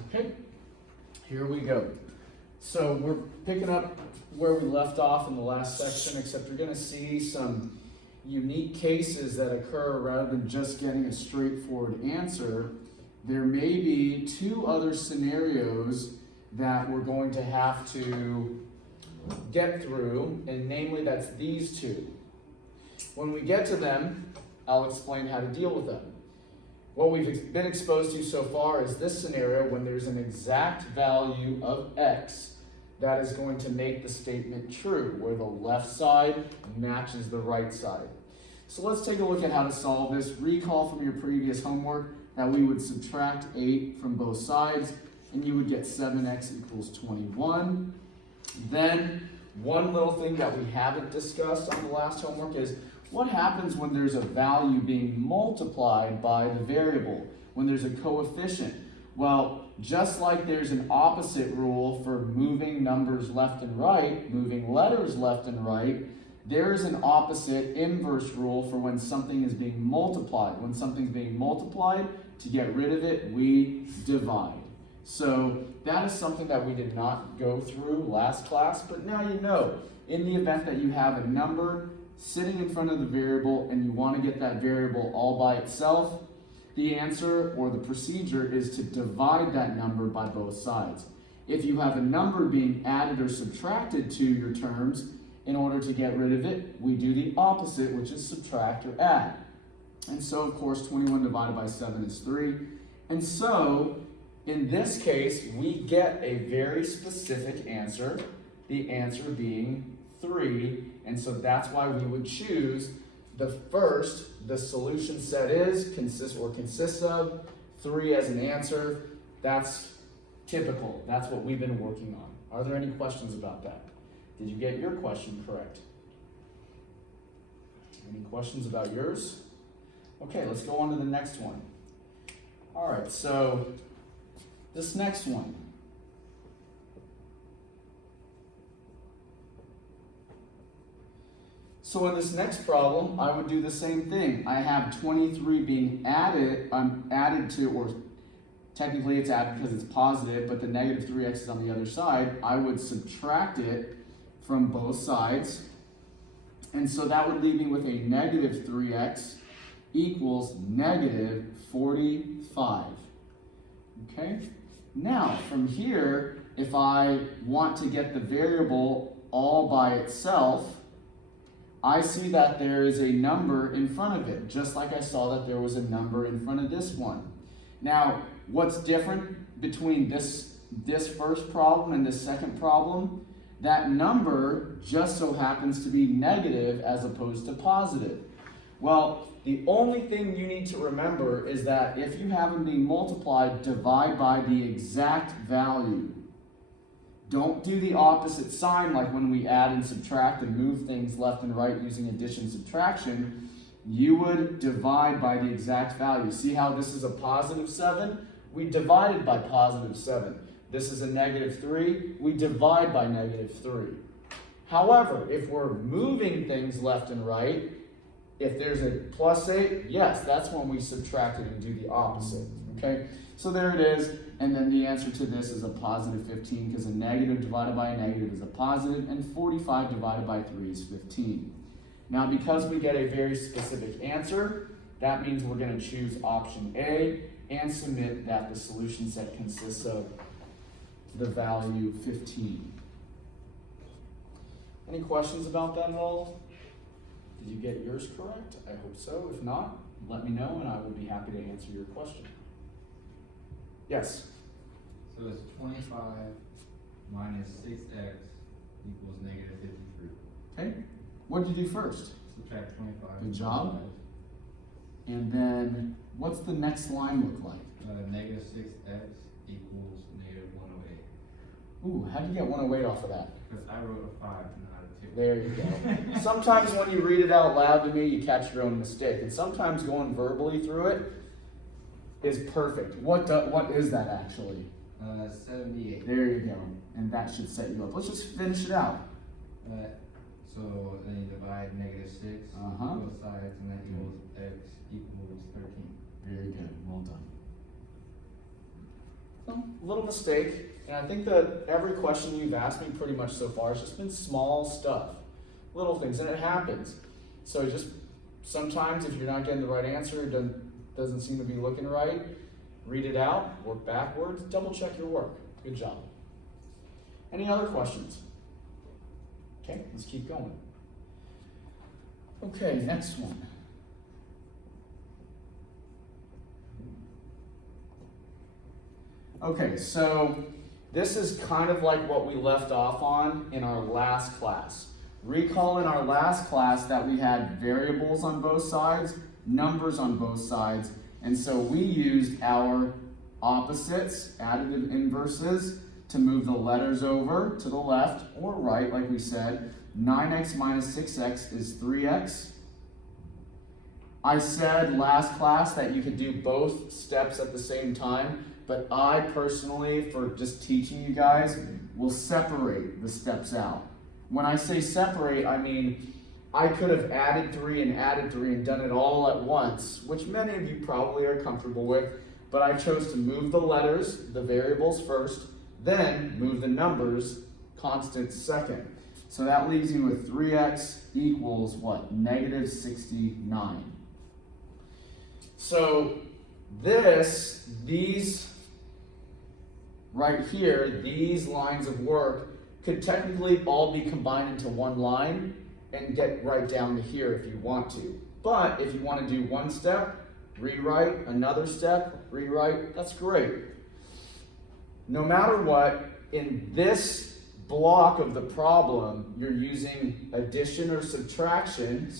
Okay, here we go. So we're picking up where we left off in the last section, except you're going to see some unique cases that occur rather than just getting a straightforward answer. There may be two other scenarios that we're going to have to get through, and namely that's these two. When we get to them, I'll explain how to deal with them. What we've been exposed to so far is this scenario when there's an exact value of x that is going to make the statement true, where the left side matches the right side. So let's take a look at how to solve this. Recall from your previous homework that we would subtract 8 from both sides, and you would get 7x equals 21. Then, one little thing that we haven't discussed on the last homework is what happens when there's a value being multiplied by the variable, when there's a coefficient? Well, just like there's an opposite rule for moving numbers left and right, moving letters left and right, there's an opposite inverse rule for when something is being multiplied. When something's being multiplied, to get rid of it, we divide. So that is something that we did not go through last class, but now you know. In the event that you have a number sitting in front of the variable and you want to get that variable all by itself, the answer or the procedure is to divide that number by both sides. If you have a number being added or subtracted to your terms, in order to get rid of it, we do the opposite, which is subtract or add. And so, of course, 21 divided by 7 is 3. And so, in this case, we get a very specific answer, the answer being 3. And so that's why we would choose the first, the solution set consists of 3 as an answer. That's typical. That's what we've been working on. Are there any questions about that? Did you get your question correct? Any questions about yours? Okay, let's go on to the next one. All right, so this next one. So in this next problem, I would do the same thing. I have 23 being added to, or technically it's added because it's positive, but the negative 3x is on the other side. I would subtract it from both sides. And so that would leave me with a negative 3x equals negative 45. Okay? Now, from here, if I want to get the variable all by itself, I see that there is a number in front of it, just like I saw that there was a number in front of this one. Now, what's different between this first problem and this second problem? That number just so happens to be negative as opposed to positive. Well, the only thing you need to remember is that if you have them being multiplied, divide by the exact value. Don't do the opposite sign like when we add and subtract and move things left and right using addition and subtraction. You would divide by the exact value. See how this is a positive 7? We divided by positive 7. This is a negative 3. We divide by negative 3. However, if we're moving things left and right, if there's a plus 8, yes, that's when we subtract it and do the opposite. Okay? So there it is. And then the answer to this is a positive 15 because a negative divided by a negative is a positive, and 45 divided by 3 is 15. Now, because we get a very specific answer, that means we're going to choose option A and submit that the solution set consists of the value 15. Any questions about that at all? Did you get yours correct? I hope so. If not, let me know and I will be happy to answer your question. Yes? So it's 25 minus 6x equals negative 53. Okay. What did you do first? Subtract 25. Good job. And then, what's the next line look like? Negative 6x equals negative 108. Ooh, how did you get 108 off of that? Because I wrote a 5 and not a 2. There you go. Sometimes when you read it out loud to me, you catch your own mistake. And sometimes going verbally through it is perfect. What is that actually? 78. There you go. And that should set you up. Let's just finish it out. So then you divide negative 6 both sides, and that equals x equals 13. Very good. Well done. well, a little mistake. And I think that every question you've asked me pretty much so far has just been small stuff, little things, and it happens. So just sometimes if you're not getting the right answer, it doesn't seem to be looking right, read it out, work backwards, double check your work. Good job. Any other questions? Okay, let's keep going. Okay, next one. Okay, so this is kind of like what we left off on in our last class. Recall in our last class that we had variables on both sides, numbers on both sides, and so we used our opposites, additive inverses, to move the letters over to the left or right, like we said. 9x minus 6x is 3x. I said last class that you could do both steps at the same time, but I personally, for just teaching you guys, will separate the steps out. When I say separate, I mean I could have added 3 and done it all at once, which many of you probably are comfortable with, but I chose to move the letters, the variables first, then move the numbers, constants second. So that leaves you with 3x equals what? Negative 69. So these right here, these lines of work could technically all be combined into one line and get right down to here if you want to. But if you want to do one step, rewrite, another step, rewrite, that's great. No matter what, in this block of the problem, you're using addition or subtraction,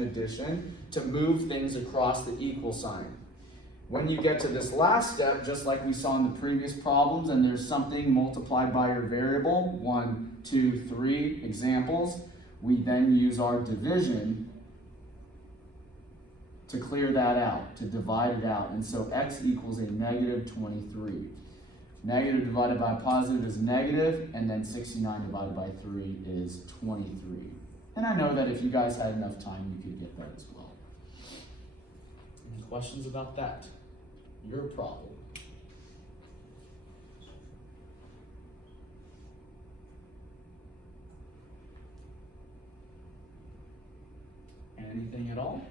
addition, to move things across the equal sign. When you get to this last step, just like we saw in the previous problems, and there's something multiplied by your variable, 1, 2, 3 examples, we then use our division to clear that out, to divide it out. And so x equals a negative 23. Negative divided by positive is negative, and then 69 divided by 3 is 23. And I know that if you guys had enough time, you could get that as well. Any questions about that? Your problem. Anything at all?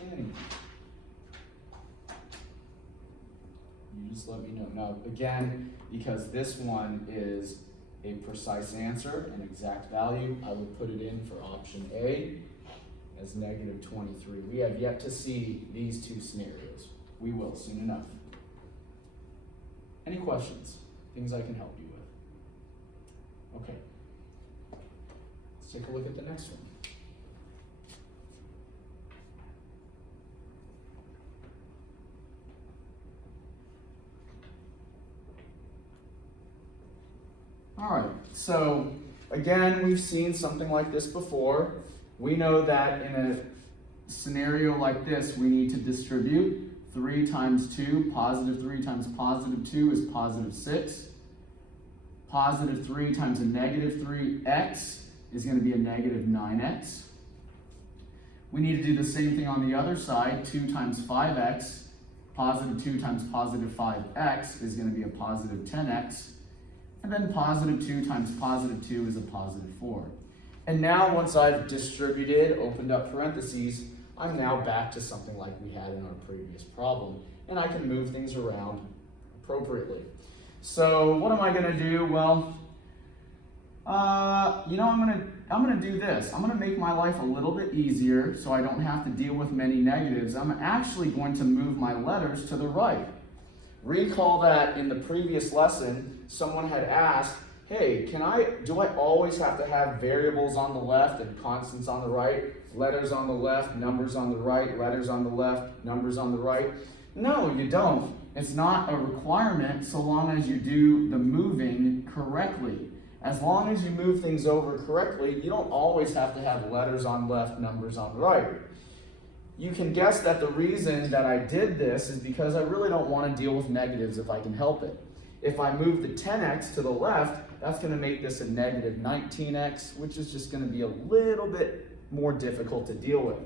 Anything. You just let me know. Now, again, because this one is a precise answer, an exact value, I would put it in for option A as negative 23. We have yet to see these two scenarios. We will soon enough. Any questions? Things I can help you with? Okay. Let's take a look at the next one. All right, so again, we've seen something like this before. We know that in a scenario like this, we need to distribute 3 times 2. Positive 3 times positive 2 is positive 6. Positive 3 times a negative 3x is going to be a negative 9x. We need to do the same thing on the other side. 2 times 5x. Positive 2 times positive 5x is going to be a positive 10x. And then positive 2 times positive 2 is a positive 4. And now once I've distributed, opened up parentheses, I'm now back to something like we had in our previous problem. And I can move things around appropriately. So what am I going to do? Well, I'm going to do this. I'm going to make my life a little bit easier so I don't have to deal with many negatives. I'm actually going to move my letters to the right. Recall that in the previous lesson, someone had asked, hey, do I always have to have variables on the left and constants on the right, letters on the left, numbers on the right, letters on the left, numbers on the right? No, you don't. It's not a requirement so long as you do the moving correctly. As long as you move things over correctly, you don't always have to have letters on left, numbers on right. You can guess that the reason that I did this is because I really don't want to deal with negatives if I can help it. If I move the 10x to the left, that's going to make this a negative 19x, which is just going to be a little bit more difficult to deal with.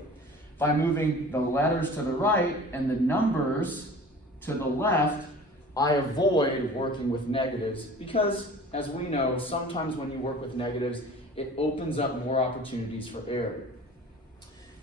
By moving the letters to the right and the numbers to the left, I avoid working with negatives because, as we know, sometimes when you work with negatives, it opens up more opportunities for error.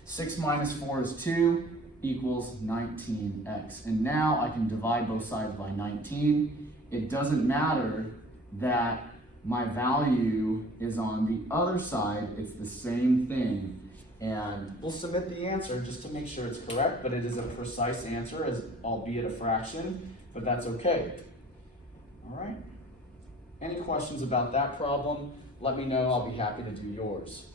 6 minus 4 is 2 equals 19x. And now I can divide both sides by 19. It doesn't matter that my value is on the other side. It's the same thing. And we'll submit the answer just to make sure it's correct, but it is a precise answer, as albeit a fraction, but that's okay. All right? Any questions about that problem? Let me know. I'll be happy to do yours.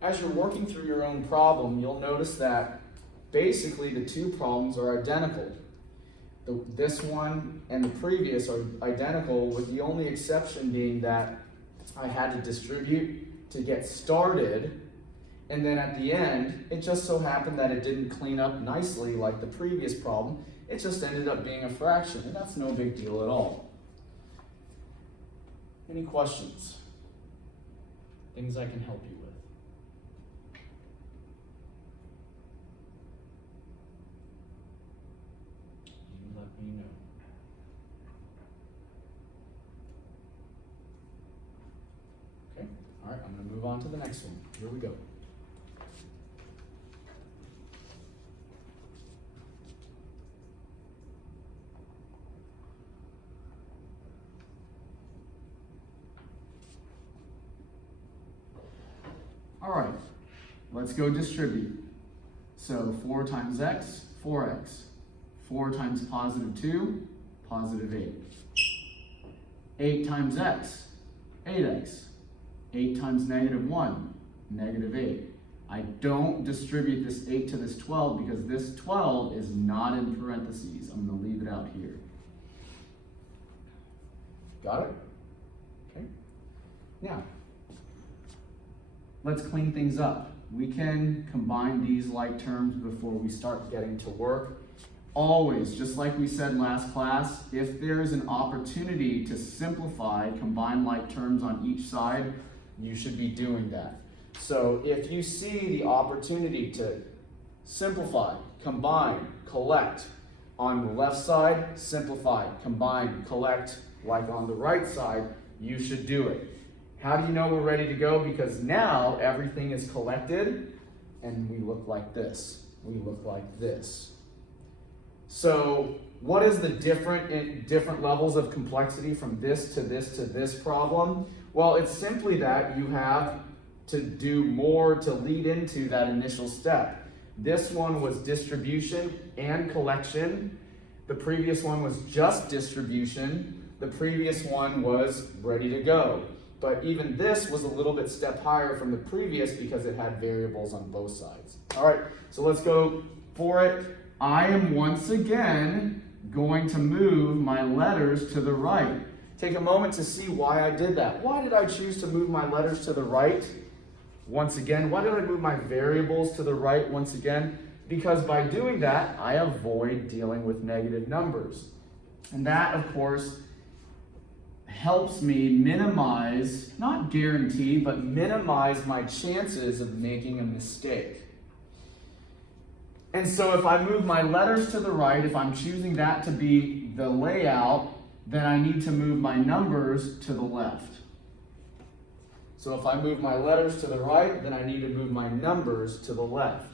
As you're working through your own problem, you'll notice that basically the two problems are identical. This one and the previous are identical, with the only exception being that I had to distribute to get started, and then at the end, it just so happened that it didn't clean up nicely like the previous problem. It just ended up being a fraction, and that's no big deal at all. Any questions? Things I can help you with? Let me know. Okay, all right, I'm going to move on to the next one. Here we go. All right, let's go distribute. So 4 times x, 4x. 4 times positive 2, positive 8. 8 times x, 8x. 8 times negative 1, negative 8. I don't distribute this 8 to this 12 because this 12 is not in parentheses. I'm going to leave it out here. Got it? Okay. Now, let's clean things up. We can combine these like terms before we start getting to work. Always, just like we said last class, if there's an opportunity to simplify, combine like terms on each side, you should be doing that. So if you see the opportunity to simplify, combine, collect, on the left side, simplify, combine, collect, like on the right side, you should do it. How do you know we're ready to go? Because now everything is collected and we look like this. We look like this. So what is the different levels of complexity from this to this to this problem? Well, it's simply that you have to do more to lead into that initial step. This one was distribution and collection. The previous one was just distribution. The previous one was ready to go. But even this was a little bit step higher from the previous because it had variables on both sides. All right, so let's go for it. I am once again going to move my letters to the right. Take a moment to see why I did that. Why did I choose to move my letters to the right? Once again, why did I move my variables to the right once again? Because by doing that, I avoid dealing with negative numbers. And that, of course, helps me minimize, not guarantee, but minimize my chances of making a mistake. And so if I move my letters to the right, if I'm choosing that to be the layout, then I need to move my numbers to the left. So if I move my letters to the right, then I need to move my numbers to the left.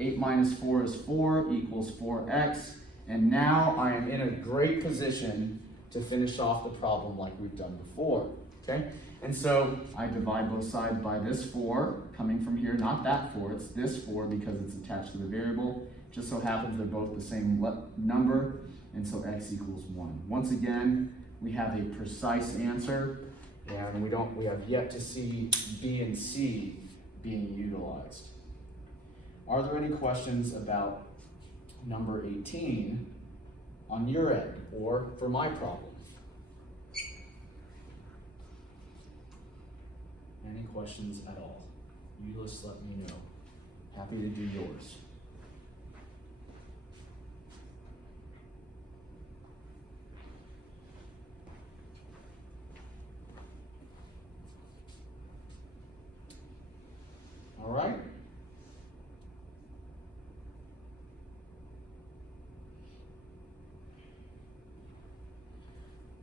8 minus 4 is 4 equals 4x. And now I am in a great position to finish off the problem like we've done before. Okay? And so I divide both sides by this 4, coming from here, not that 4, it's this 4 because it's attached to the variable. Just so happens they're both the same number, and so x equals 1. Once again, we have a precise answer, and we have yet to see B and C being utilized. Are there any questions about number 18 on your end, or for my problem? Any questions at all? You just let me know. Happy to do yours. All right.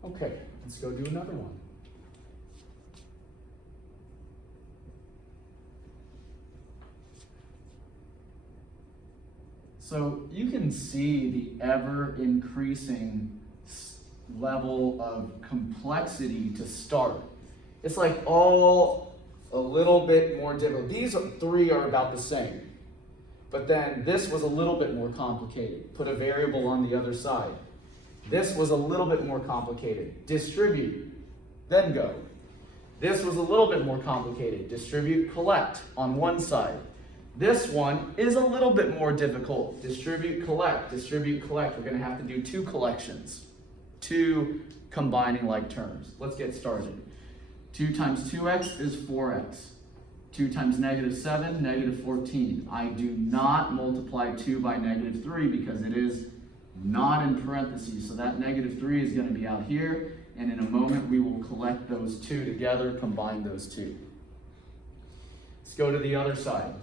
Okay, let's go do another one. So you can see the ever increasing level of complexity to start. It's like all a little bit more difficult. These three are about the same. But then this was a little bit more complicated. Put a variable on the other side. This was a little bit more complicated. Distribute, then go. This was a little bit more complicated. Distribute, collect on one side. This one is a little bit more difficult. Distribute, collect, distribute, collect. We're going to have to do two collections, two combining like terms. Let's get started. 2 times 2x is 4x. 2 times -7, -14. I do not multiply 2 by -3 because it is not in parentheses. So that -3 is going to be out here. And in a moment, we will collect those two together, combine those two. Let's go to the other side.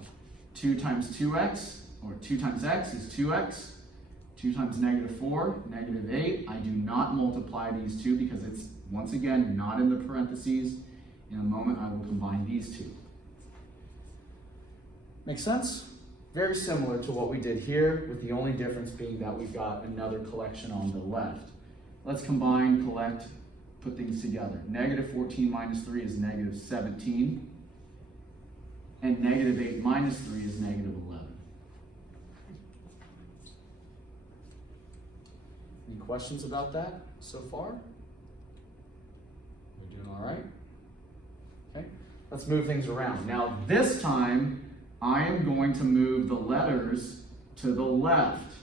2 times 2x, or 2 times x is 2x. 2 times -4, -8. I do not multiply these two because it's, once again, not in the parentheses. In a moment, I will combine these two. Make sense? Very similar to what we did here, with the only difference being that we've got another collection on the left. Let's combine, collect, put things together. -14 minus 3 is -17. And -8 minus 3 is -11. Any questions about that so far? We're doing all right? Okay, let's move things around. Now this time, I am going to move the letters to the left.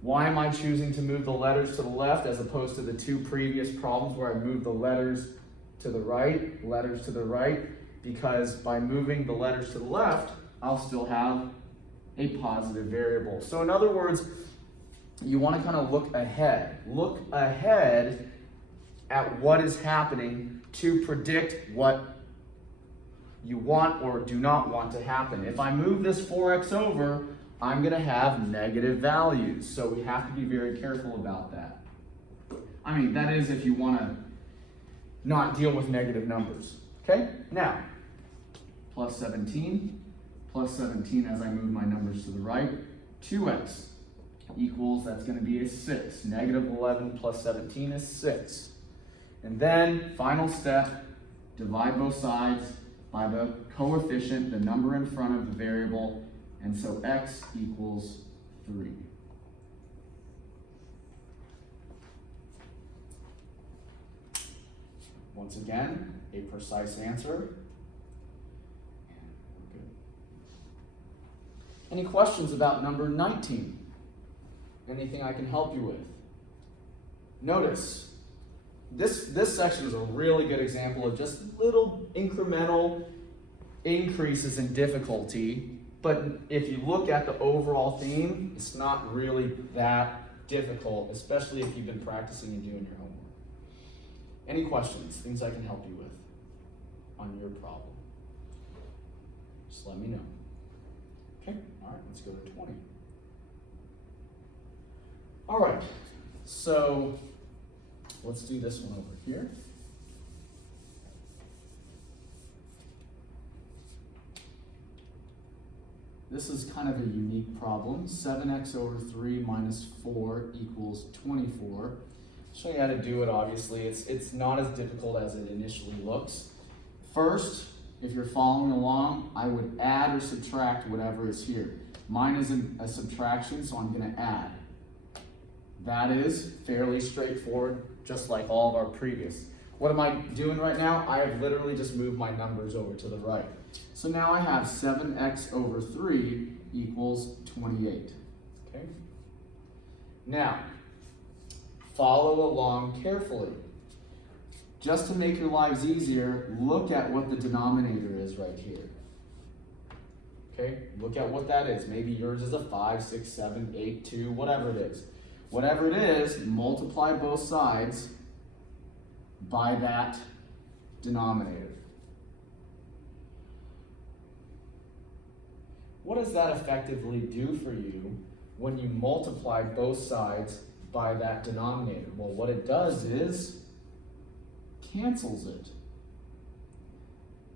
Why am I choosing to move the letters to the left as opposed to the two previous problems where I moved the letters to the right, letters to the right? Because by moving the letters to the left, I'll still have a positive variable. So in other words, you want to kind of look ahead. Look ahead at what is happening to predict what you want or do not want to happen. If I move this 4x over, I'm going to have negative values. So we have to be very careful about that. I mean, that is if you want to not deal with negative numbers. Okay? Now, plus 17 as I move my numbers to the right. 2x equals, that's going to be a 6. -11 plus 17 is 6. And then, final step, divide both sides by the coefficient, the number in front of the variable, and so x equals 3. Once again, a precise answer. Good. Any questions about number 19? Anything I can help you with? Notice, this section is a really good example of just little incremental increases in difficulty, but if you look at the overall theme, it's not really that difficult, especially if you've been practicing and doing your homework. Any questions, things I can help you with on your problem? Just let me know. Okay, all right, let's go to 20. All right, so let's do this one over here. This is kind of a unique problem. 7x over 3 minus 4 equals 24. I'll show you how to do it, obviously. It's not as difficult as it initially looks. First, if you're following along, I would add or subtract whatever is here. Mine is a subtraction, so I'm going to add. That is fairly straightforward, just like all of our previous. What am I doing right now? I have literally just moved my numbers over to the right. So now I have 7x over 3 equals 28. Okay? Now, follow along carefully. Just to make your lives easier, look at what the denominator is right here. Okay? Look at what that is. Maybe yours is a 5, 6, 7, 8, 2, whatever it is. Whatever it is, multiply both sides by that denominator. What does that effectively do for you when you multiply both sides by that denominator? Well, what it does is cancels it.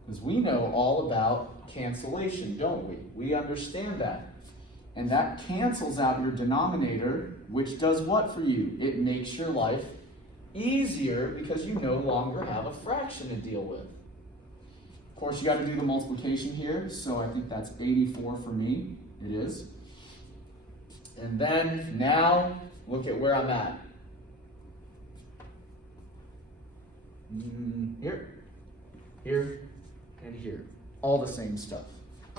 Because we know all about cancellation, don't we? We understand that. And that cancels out your denominator, which does what for you? It makes your life easier because you no longer have a fraction to deal with. Of course, you got to do the multiplication here, so I think that's 84 for me. It is. And then, now, look at where I'm at. Here, here, and here. All the same stuff.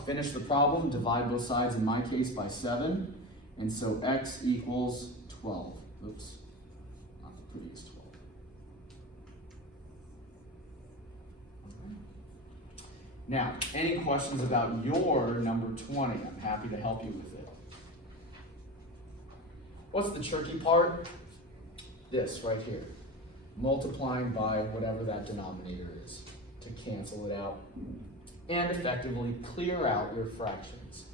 Finish the problem, divide both sides, in my case, by 7. And so x equals 12. Oops, not the prettiest 12. Now, any questions about your number 20? I'm happy to help you with it. What's the tricky part? This right here. Multiplying by whatever that denominator is to cancel it out and effectively clear out your fractions.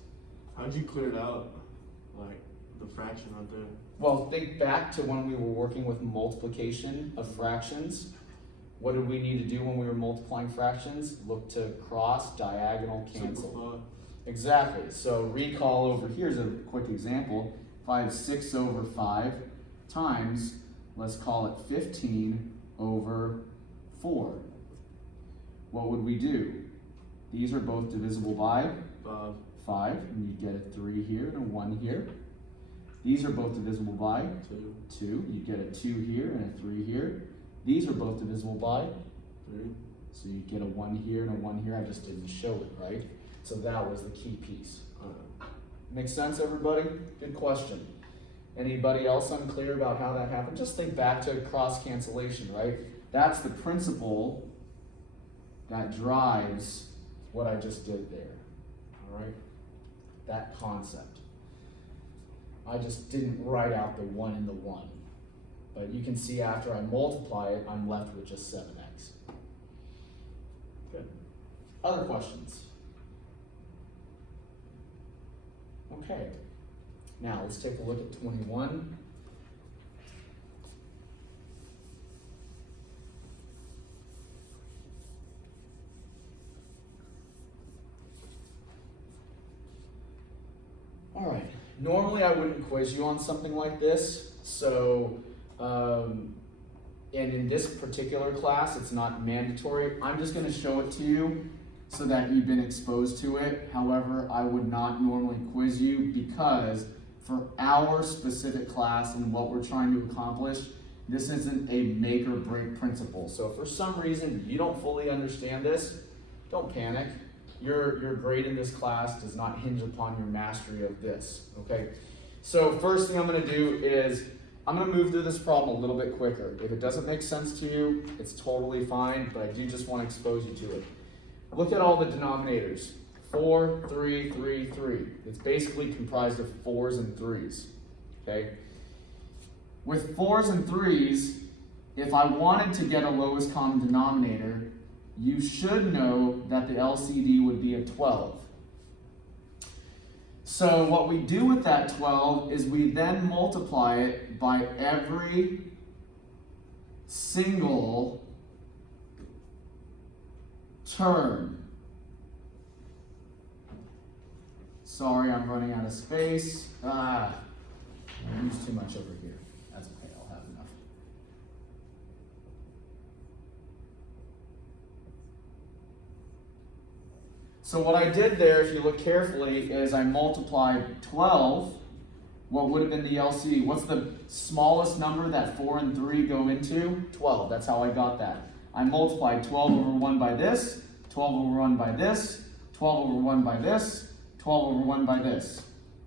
How'd you clear it out? Like the fraction right there? Well, think back to when we were working with multiplication of fractions. What did we need to do when we were multiplying fractions? Look to cross, diagonal, cancel. Simplify. Exactly. So recall over here's a quick example. If I have 6 over 5 times, let's call it 15 over 4. What would we do? These are both divisible by 5, and you get a 3 here and a 1 here. These are both divisible by 2. You get a 2 here and a 3 here. These are both divisible by 3. So you get a 1 here and a 1 here. I just didn't show it, right? So that was the key piece. Make sense, everybody? Good question. Anybody else unclear about how that happened? Just think back to cross cancellation, right? That's the principle that drives what I just did there, all right? That concept. I just didn't write out the 1 in the 1. But you can see after I multiply it, I'm left with just 7x. Good. Other questions? Okay. Now let's take a look at 21. All right. Normally I wouldn't quiz you on something like this, so and in this particular class, it's not mandatory. I'm just going to show it to you so that you've been exposed to it. However, I would not normally quiz you because for our specific class and what we're trying to accomplish, this isn't a make or break principle. So if for some reason you don't fully understand this, don't panic. Your grade in this class does not hinge upon your mastery of this, okay? So first thing I'm going to do is I'm going to move through this problem a little bit quicker. If it doesn't make sense to you, it's totally fine, but I do just want to expose you to it. Look at all the denominators. 4, 3, 3, 3. It's basically comprised of 4s and 3s, okay? With 4s and 3s, if I wanted to get a lowest common denominator, you should know that the LCD would be a 12. So what we do with that 12 is we then multiply it by every single term. Sorry, I'm running out of space. I used too much over here. That's okay, I'll have enough. So what I did there, if you look carefully, is I multiplied 12. What would have been the LCD? What's the smallest number that 4 and 3 go into? 12. That's how I got that. I multiplied 12 over 1 by this, 12 over 1 by this, 12 over 1 by this, 12 over 1 by this.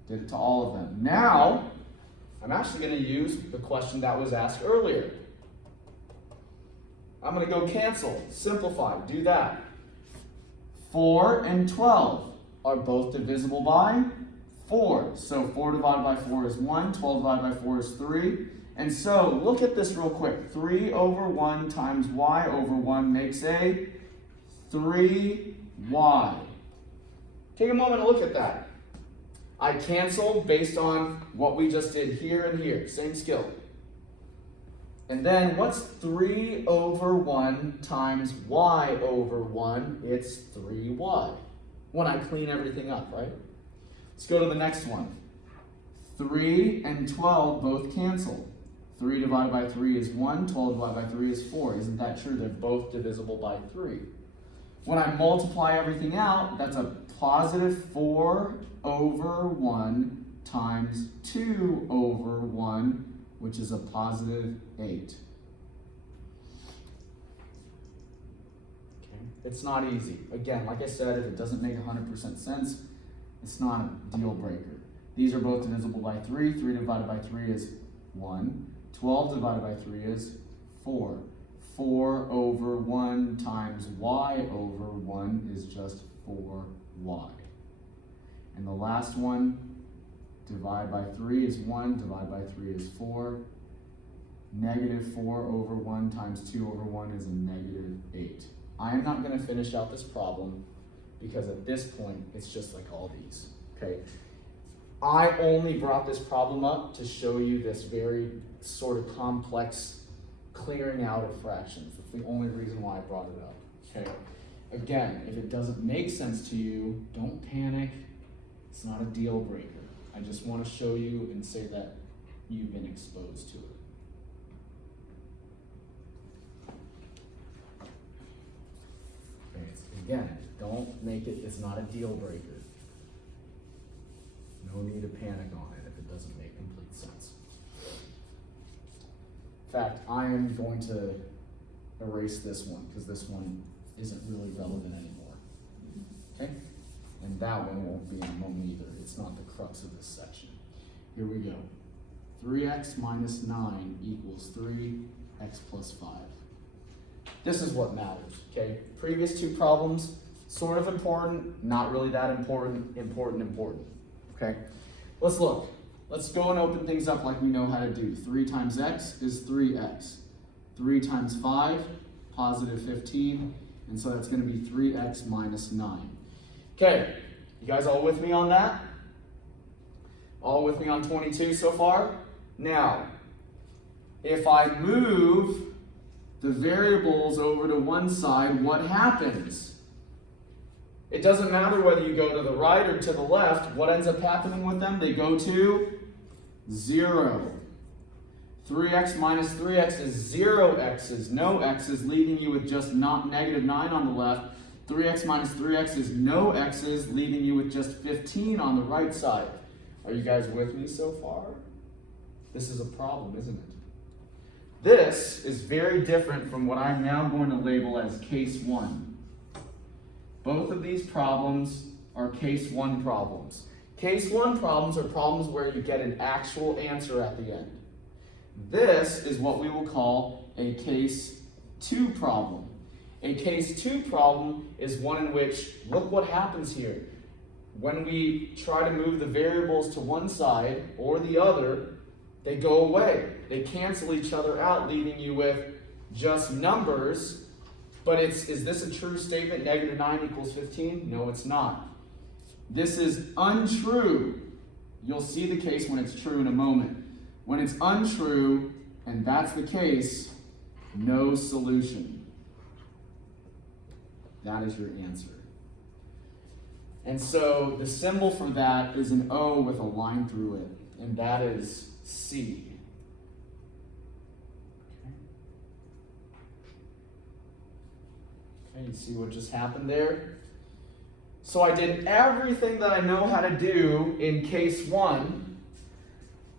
Did it to all of them. Now, I'm actually going to use the question that was asked earlier. I'm going to go cancel, simplify, do that. 4 and 12 are both divisible by 4. So 4 divided by 4 is 1, 12 divided by 4 is 3. And so, look at this real quick. 3 over 1 times y over 1 makes a 3y. Take a moment to look at that. I cancel based on what we just did here and here. Same skill. And then what's 3 over 1 times y over 1? It's 3y. When I clean everything up, right? Let's go to the next one. 3 and 12 both cancel. 3 divided by 3 is 1, 12 divided by 3 is 4. Isn't that true? They're both divisible by 3. When I multiply everything out, that's a positive 4 over 1 times 2 over 1, which is a positive 8. Okay. It's not easy. Again, like I said, if it doesn't make 100% sense, it's not a deal breaker. These are both divisible by 3. 3 divided by 3 is 1. 12 divided by 3 is 4. 4 over 1 times y over 1 is just 4y. And the last one, divide by 3 is 1, divide by 3 is 4. Negative 4 over 1 times 2 over 1 is a negative 8. I am not going to finish out this problem because at this point, it's just like all these, okay? I only brought this problem up to show you this very sort of complex clearing out of fractions. That's the only reason why I brought it up, okay? Again, if it doesn't make sense to you, don't panic. It's not a deal breaker. I just want to show you and say that you've been exposed to it. Okay, again, don't make it, it's not a deal breaker. No need to panic on it if it doesn't make complete sense. In fact, I am going to erase this one because this one isn't really relevant anymore. Okay? And that one won't be in a moment either. It's not the crux of this section. Here we go. 3x minus 9 equals 3x plus 5. This is what matters, okay? Previous two problems, sort of important, not really that important, important. Okay, let's look. Let's go and open things up like we know how to do. 3 times x is 3x. 3 times 5, positive 15. And so that's going to be 3x minus 9. Okay, you guys all with me on that? All with me on 22 so far? Now, if I move the variables over to one side, what happens? It doesn't matter whether you go to the right or to the left. What ends up happening with them? They go to 0. 3x minus 3x is 0 x's, no x's, leaving you with just negative 9 on the left. 3x minus 3x is no x's, leaving you with just 15 on the right side. Are you guys with me so far? This is a problem, isn't it? This is very different from what I'm now going to label as case 1. Both of these problems are case 1 problems. Case 1 problems are problems where you get an actual answer at the end. This is what we will call a case 2 problem. A case 2 problem is one in which, look what happens here. When we try to move the variables to one side or the other, they go away. They cancel each other out, leaving you with just numbers. But is this a true statement? Negative 9 equals 15? No, it's not. This is untrue. You'll see the case when it's true in a moment. When it's untrue, and that's the case, no solution. That is your answer. And so the symbol for that is an O with a line through it, and that is C. Okay, you see what just happened there? So I did everything that I know how to do in case 1,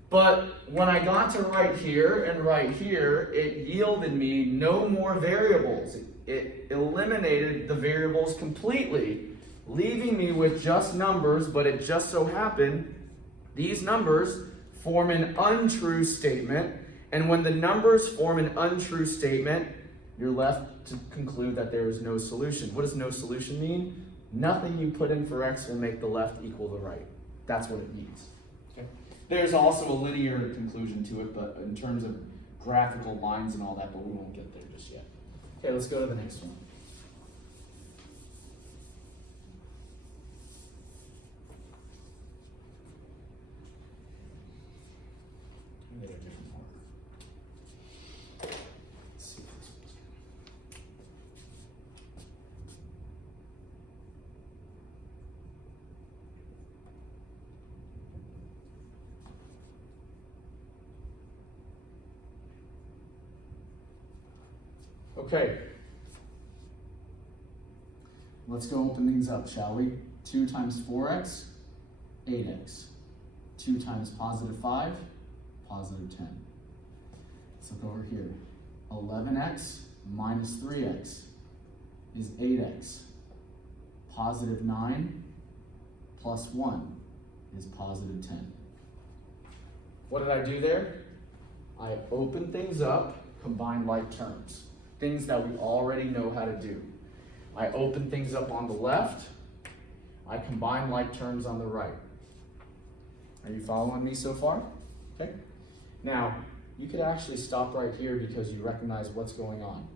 but when I got to right here and right here, it yielded me no more variables. It eliminated the variables completely, leaving me with just numbers, but it just so happened these numbers form an untrue statement, and when the numbers form an untrue statement, you're left to conclude that there is no solution. What does no solution mean? Nothing you put in for x will make the left equal the right. That's what it means. Okay? There's also a linear conclusion to it, but in terms of graphical lines and all that, but we won't get there just yet. Okay, let's go to the next one. Get a different marker. Okay. Let's go open things up, shall we? 2 times 4x, 8x. 2 times positive 5, positive 10. Let's look over here. 11x minus 3x is 8x. Positive 9 plus 1 is positive 10. What did I do there? I opened things up, combined like terms. Things that we already know how to do. I open things up on the left. I combine like terms on the right. Are you following me so far? Okay. Now, you could actually stop right here because you recognize what's going on.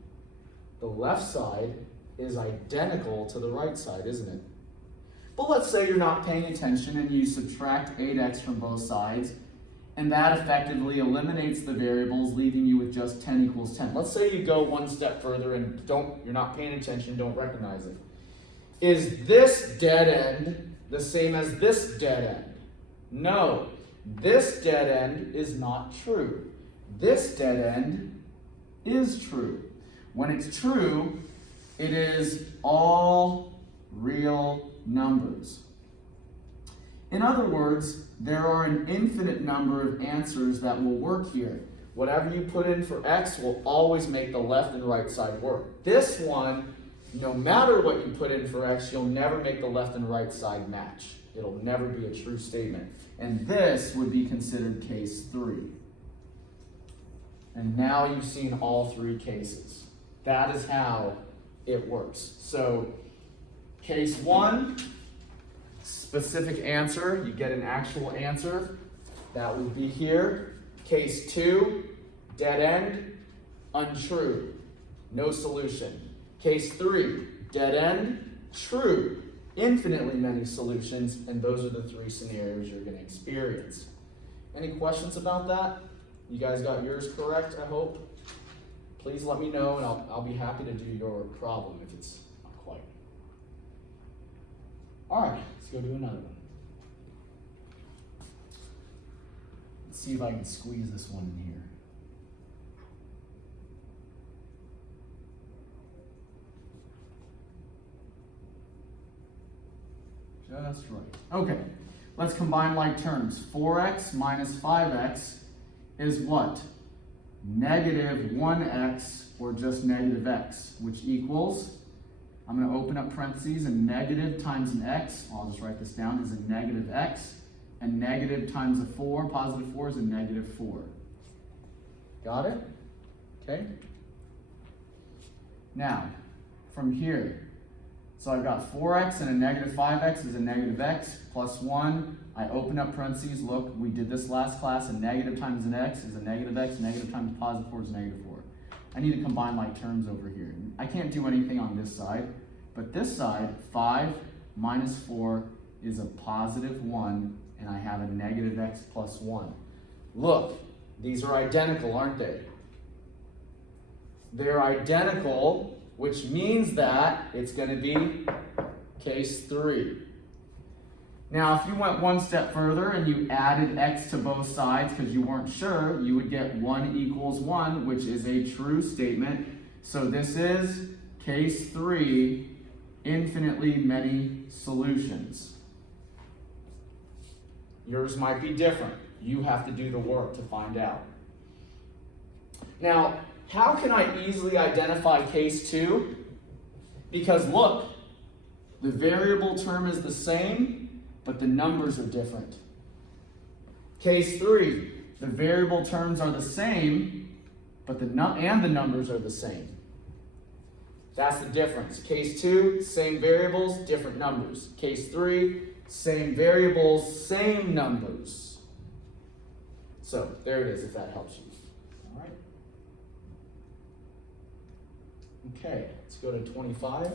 The left side is identical to the right side, isn't it? But let's say you're not paying attention and you subtract 8x from both sides, and that effectively eliminates the variables, leaving you with just 10 equals 10. Let's say you go one step further and you're not paying attention, don't recognize it. Is this dead end the same as this dead end? No, this dead end is not true. This dead end is true. When it's true, it is all real numbers. In other words, there are an infinite number of answers that will work here. Whatever you put in for x will always make the left and right side work. This one, no matter what you put in for x, you'll never make the left and right side match. It'll never be a true statement. And this would be considered case 3. And now you've seen all 3 cases. That is how it works. So, case 1, specific answer, you get an actual answer. That would be here. Case 2, dead end, untrue, no solution. Case 3, dead end, true, infinitely many solutions, and those are the 3 scenarios you're going to experience. Any questions about that? You guys got yours correct, I hope? Please let me know, and I'll be happy to do your problem if it's not quite. All right, let's go do another one. Let's see if I can squeeze this one in here. Just right. Okay, let's combine like terms. 4x minus 5x is what? Negative 1x, or just negative x, which equals, I'm going to open up parentheses, and negative times an x, I'll just write this down, is a negative x, and negative times a 4, positive 4, is a negative 4. Got it? Okay. Now, from here, so I've got 4x and a negative 5x is a negative x, plus 1. I open up parentheses, look, we did this last class, a negative times an x is a negative x, negative times a positive 4 is a negative 4. I need to combine like terms over here. I can't do anything on this side, but this side, 5 minus 4 is a positive 1, and I have a negative x plus 1. Look, these are identical, aren't they? They're identical, which means that it's going to be case 3. Now, if you went one step further and you added x to both sides because you weren't sure, you would get 1 equals 1, which is a true statement. So this is case 3, infinitely many solutions. Yours might be different. You have to do the work to find out. Now, how can I easily identify case 2? Because look, the variable term is the same, but the numbers are different. Case 3, the variable terms are the same, but the numbers are the same. That's the difference. Case 2, same variables, different numbers. Case 3, same variables, same numbers. So, there it is, if that helps you. All right. Okay, let's go to 25.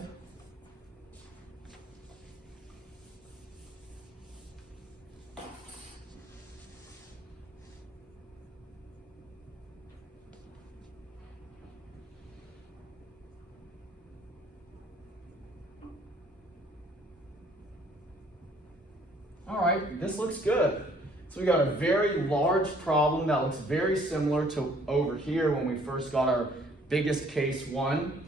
All right, this looks good. So we got a very large problem that looks very similar to over here when we first got our biggest case 1,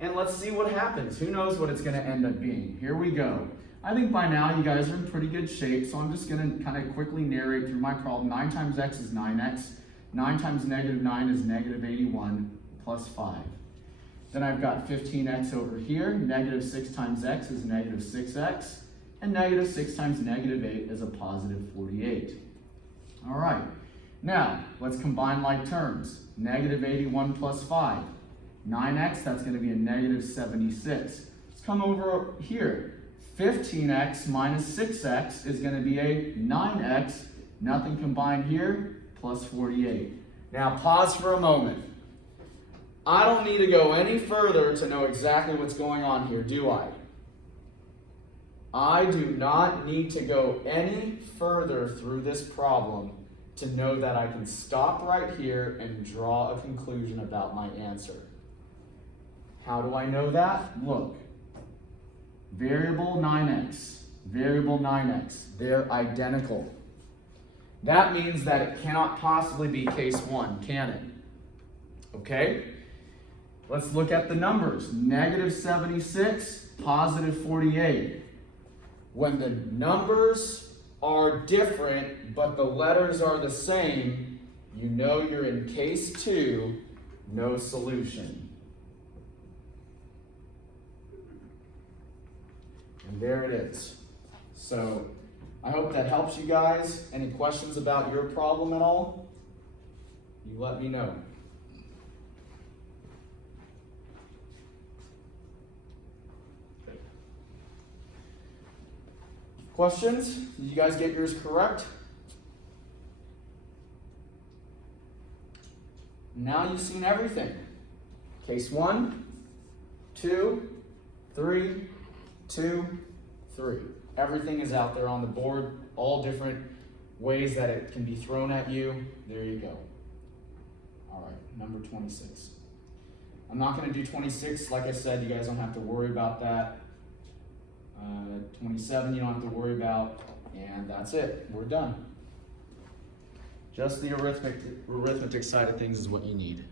and let's see what happens. Who knows what it's going to end up being? Here we go. I think by now you guys are in pretty good shape, so I'm just going to kind of quickly narrate through my problem. 9 times x is 9x. 9 times negative 9 is negative 81 plus 5. Then I've got 15x over here. Negative 6 times x is negative 6x. And negative 6 times negative 8 is a positive 48. All right. Now, let's combine like terms. Negative 81 plus 5. 9x, that's going to be a negative 76. Let's come over here. 15x minus 6x is going to be a 9x. Nothing combined here, plus 48. Now, pause for a moment. I don't need to go any further to know exactly what's going on here, do I? I do not need to go any further through this problem to know that I can stop right here and draw a conclusion about my answer. How do I know that? Look. Variable 9x, variable 9x, they're identical. That means that it cannot possibly be case 1, can it? Okay? Let's look at the numbers. Negative 76, positive 48. When the numbers are different, but the letters are the same, you know you're in case 2, no solution. And there it is. So, I hope that helps you guys. Any questions about your problem at all? You let me know. Questions? Did you guys get yours correct? Now you've seen everything. Case 1, 2, 3, 2, 3. Everything is out there on the board, all different ways that it can be thrown at you. There you go. All right, number 26. I'm not going to do 26. Like I said, you guys don't have to worry about that. 27 you don't have to worry about, and that's it. We're done. Just the arithmetic side of things is what you need.